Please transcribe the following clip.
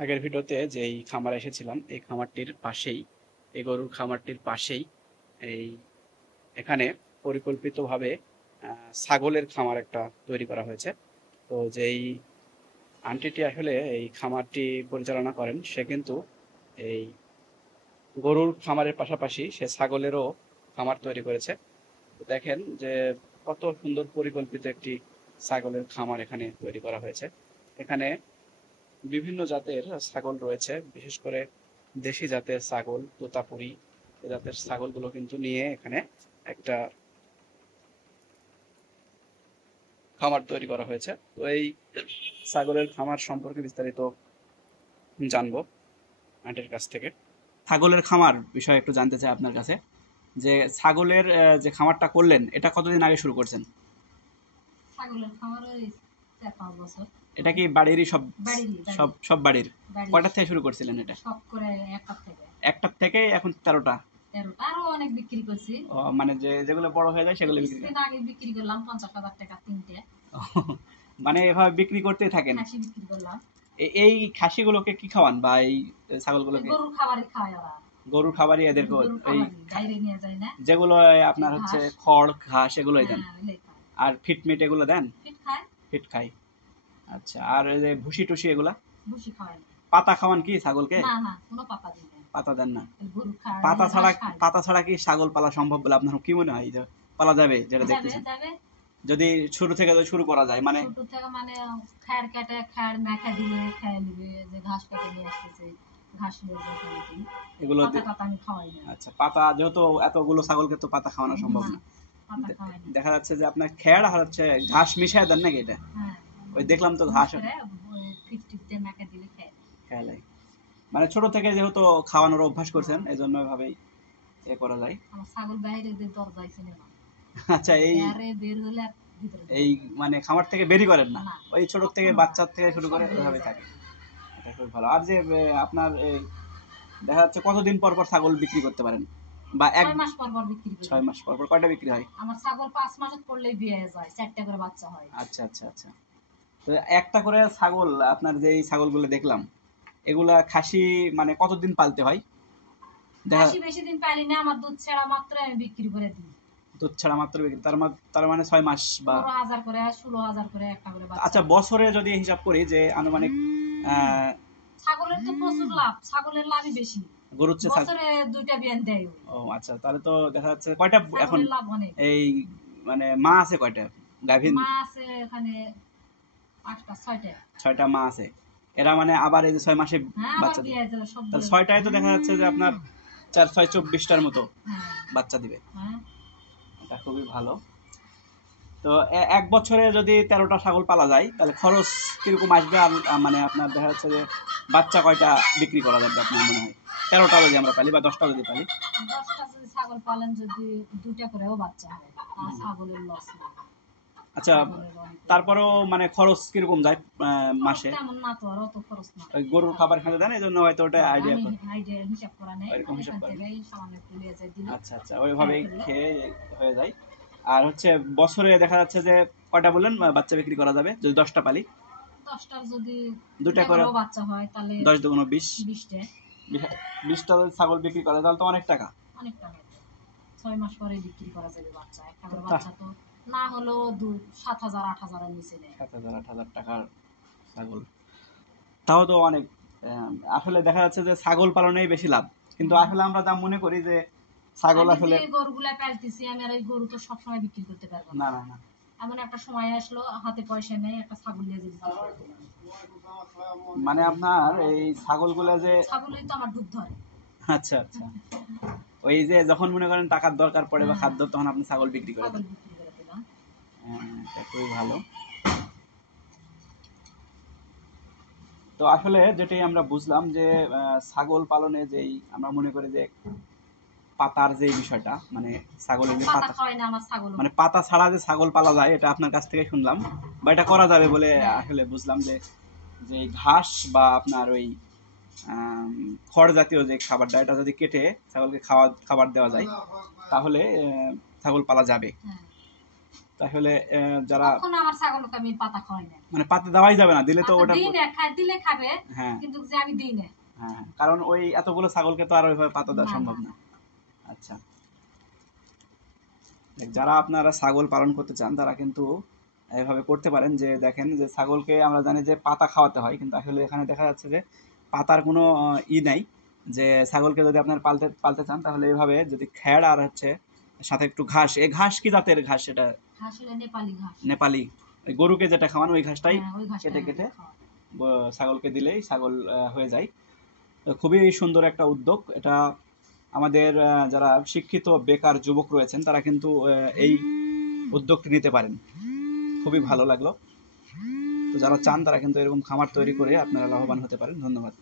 আগের ভিডিওতে যেই খামার এসেছিলাম এই খামারটির পাশেই, এই গরুর খামারটির পাশেই এই এখানে পরিকল্পিতভাবে ছাগলের খামার একটা তৈরি করা হয়েছে। তো যেই আন্টিটি আসলে এই খামারটি পরিচালনা করেন সে কিন্তু এই গরুর খামারের পাশাপাশি সে ছাগলেরও খামার তৈরি করেছে। তো দেখেন যে কত সুন্দর পরিকল্পিত একটি ছাগলের খামার এখানে তৈরি করা হয়েছে। এখানে বিভিন্ন জাতের ছাগল রয়েছে, বিশেষ করে দেশি জাতের ছাগল, তোতাপুরি এ জাতের ছাগলগুলো কিন্তু নিয়ে এখানে একটা খামার তৈরি করা হয়েছে। তো এই ছাগলের খামার সম্পর্কে বিস্তারিত জানবো আন্টির কাছ থেকে। ছাগলের খামার বিষয়ে একটু জানতে চাই আপনার কাছে, যে ছাগলের যে খামারটা করলেন এটা কতদিন আগে শুরু করছেন? ছাগলের খামার ওই 4-5 বছর। এটা কি বাড়িরই সব? বাড়িরই, সব সব বাড়ির। বাড়ির। কয়টা থেকে শুরু করছিলেন এটা? সব করে একটার থেকে। একটার থেকে এখন 13টা? 13টা। আরো অনেক বিক্রি করছি। মানে যেগুলো বড় হয়ে যায় সেগুলো বিক্রি কিছুদিন আগে বিক্রি করলাম 50,000 টাকা 3টে। মানে এভাবে বিক্রি করতেই থাকেন? খাসি বিক্রি করলাম। এই খাসিগুলোকে কি খাওয়ান, বা এই ছাগলগুলোকে? গরুর খাবারই খাওয়ায় ওরা। গরুর খাবারই এদেরকে? এই বাইরে নিয়ে যায় না, যেগুলো আপনার হচ্ছে খড় ঘাস এগুলোই দেন? হ্যাঁ, আর ফিট মিট এগুলো দেন? ফিট খায়। ফিট খাই। আচ্ছা, আর এই যে ভুসি টুসি এগুলা? ভুসি খাওয়ায় না। পাতা খাওয়ান কি ছাগলকে? না না, কোনো পাতা দিই না। পাতা দেন না? গরু খায়, পাতা ছাড়া? ঘাস খায়। পাতা ছাড়া কি ছাগল পালা সম্ভব বলে আপনার কি মনে হয়, যে পালা যাবে যেটা যাবে দেখতেছেন? যাবে। যদি শুরু থেকে যদি শুরু করা যায়, মানে ছোট থেকে মানে খ্যার কেটে খ্যার মেখা দিলে খেয়ে নিবে, যে ঘাস কেটে নিয়ে আসতেছে ঘাস নিয়ে যাবে। এগুলো পাতা টাতা আমি খাওয়াই না। আচ্ছা, পাতা যেহেতু এতগুলো ছাগলকে তো পাতা খাওয়ানো সম্ভব না। পাতা খাওয়াই না। দেখা যাচ্ছে যে আপনার খ্যাড় আর হচ্ছে ঘাস মিশিয়ে দেন নাকি এটা? হ্যাঁ, ওই দেখলাম তো ঘাস ফিট টিপ দিয়ে মেখা দিলে খেয়ে। খেয়ালাই, মানে ছোট থেকে যেহেতু খাওয়ানোর অভ্যাস করছেন এই জন্য ভাবেই এ করা যায়। আমার ছাগল বাইরে দিয়ে দরজায় ছিল না। আচ্ছা, এই বের হলে ভিতরে এই মানে খামার থেকে বেরি করেন না? না, ওই ছোট থেকে বাচ্চা থেকে শুরু করে ওইভাবে থাকে। এটা খুব ভালো। আর যে আপনার দেখা যাচ্ছে কতদিন পর পর ছাগল বিক্রি করতে পারেন, বা 6 মাস পর পর বিক্রি করি। 6 মাস পর পর কয়টা বিক্রি হয়? আমার ছাগল 5 মাস পড়লেই বিয়ে হয়ে যায়, 4টা করে বাচ্চা হয়। আচ্ছা আচ্ছা আচ্ছা। তো একটা করে ছাগল, আপনার যে এই ছাগলগুলো দেখলাম এগুলা খাসি মানে কতদিন পালতে হয়? খাসি বেশি দিন পালি না, আমার দুধ ছাড়া মাত্র আমি বিক্রি করে দিই। দুধ ছাড়া মাত্র বিক্রি, তার মানে 6 মাস বা 15,000 করে 16,000 করে একটা করে বাচ্চা। আচ্ছা, বছরে যদি হিসাব করি যে আনুমানিক ছাগলের তো প্রচুর লাভ, ছাগলের লাভই বেশি। গরুর চেয়ে বছরে 2টা বিয়ান দেয়। ও আচ্ছা, তাহলে তো দেখা যাচ্ছে কয়টা এখন লাভ অনেক। এই মানে মা আছে কয়টা? গাভীর মা আছে এখানে 8টা 6টা। 6টা মা আছে। এরা মানে আবার এই যে 6 মাসে বাচ্চা দিবে, তাহলে 6টায় তো দেখা যাচ্ছে যে আপনার 4 6 24টার মতো বাচ্চা দিবে। এটা খুবই ভালো। তো এক বছরে যদি 13টা ছাগল পালা যায় তাহলে খরচ কিরকম আসবে? আর মানে আপনার দেখা যাচ্ছে যে বাচ্চা কয়টা বিক্রি করা যাবে আপনার মনে হয়? 13টা যদি আমরা পালি বা 10টা যদি পালি? 10টা যদি ছাগল পালেন, যদি 2টা করেও বাচ্চা হয় তার ছাগলের লস না। আচ্ছা, তারপরেও মানে খরচ কিরকম যায় মাসে? তেমন না তো, আর অত খরচ না। ওই গরুর খাবার খেতে দেন এই জন্য হয়তো ওটা আইডিয়া হিসাব করা নেই, এরকম হিসাব এখান করেন। থেকেই সামান্য একটু নিয়ে যাই দিল। আচ্ছা আচ্ছা, ওইভাবেই খেয়ে হয়ে যায়। আর হচ্ছে বছরে দেখা যাচ্ছে যে কয়টা বললেন বাচ্চা বিক্রি করা যাবে যদি 10টা পালি? 10টার যদি 2টা করে বাচ্চা হয় তাহলে 10 দুগুণ 20। 20টা 20টা যদি ছাগল বিক্রি করে তাহলে তো অনেক টাকা। অনেক টাকা। 6 মাস পরে বিক্রি করা যাবে বাচ্চা। একটা করে বাচ্চা তো না হলো 7,000 8,000 এর নিচে নেই। 7,000 8,000 টাকার ছাগল, তাও তো অনেক। আসলে দেখা যাচ্ছে যে ছাগল পালনেই বেশি লাভ, কিন্তু আসলে আমরা যা মনে করি যে ছাগল আসলে গরুগুলা পালতেছি আমি, আর এই গরু তো সবসময় বিক্রি করতে পারবো না না না। এমন একটা সময় আসলো হাতে পয়সা নেই, একটা ছাগল নিয়ে যেতে। মানে আপনার এই ছাগলগুলো যে ছাগলই তো আমার দুধ ধরে। আচ্ছা আচ্ছা, ওই যে যখন মনে করেন টাকার দরকার পড়ে বা খাদ্য, তখন আপনি ছাগল বিক্রি করে দেন। এটা খুবই ভালো। তো আসলে যেটাই আমরা বুঝলাম যে ছাগল পালনে যেই আমরা মনে করি যে পাতার যে বিষয়টা, মানে ছাগলের যে পাতা খাওয়ায় না আমার ছাগল, মানে পাতা ছাড়া যে ছাগল পালা যায় এটা আপনার কাছ থেকে শুনলাম, বা এটা করা যাবে বলে আসলে বুঝলাম যে যে ঘাস বা আপনার ওই খড় জাতীয় যে খাবারটা, এটা যদি কেটে ছাগলকে খাবার দেওয়া যায় তাহলে ছাগল পালা যাবে। তাহলে যারা তখন আমার ছাগলকে আমি পাতা খাওয়াই না, মানে পাতা দেওয়াই যাবে না, দিলে তো পাতা ওটা দিই না, দিলে খাবে, হ্যাঁ কিন্তু যে আমি দিই না। হ্যাঁ, কারণ ওই এতগুলো ছাগলকে তো আর ওইভাবে পাতা দেওয়া না, সম্ভব না, না। না। আচ্ছা, যারা আপনারা ছাগল পালন করতে চান তারা কিন্তু এভাবে করতে পারেন, যে দেখেন যে ছাগলকে আমরা জানি যে পাতা খাওয়াতে হয়, কিন্তু আসলে এখানে দেখা যাচ্ছে যে পাতার কোনো নাই। যে ছাগলকে যদি আপনার পালতে পালতে চান তাহলে এইভাবে যদি খ্যাড় আর হচ্ছে সাথে একটু ঘাস, এই ঘাস কি জাতের ঘাস সেটা? ঘাস হলে নেপালি ঘাস। নেপালি, ওই গরুকে যেটা খাওয়ান ওই ঘাসটাই হ্যাঁ, ওই ঘাসটা কেটে কেটে খাওয়া। ছাগলকে দিলেই ছাগল হয়ে যায়। তো খুবই সুন্দর একটা উদ্যোগ এটা। আমাদের যারা শিক্ষিত বেকার যুবক রয়েছেন তারা কিন্তু এই উদ্যোগটি নিতে পারেন। খুবই ভালো লাগলো। তো যারা চান তারা কিন্তু এরকম খামার তৈরি করে আপনারা লাভবান হতে পারেন। ধন্যবাদ।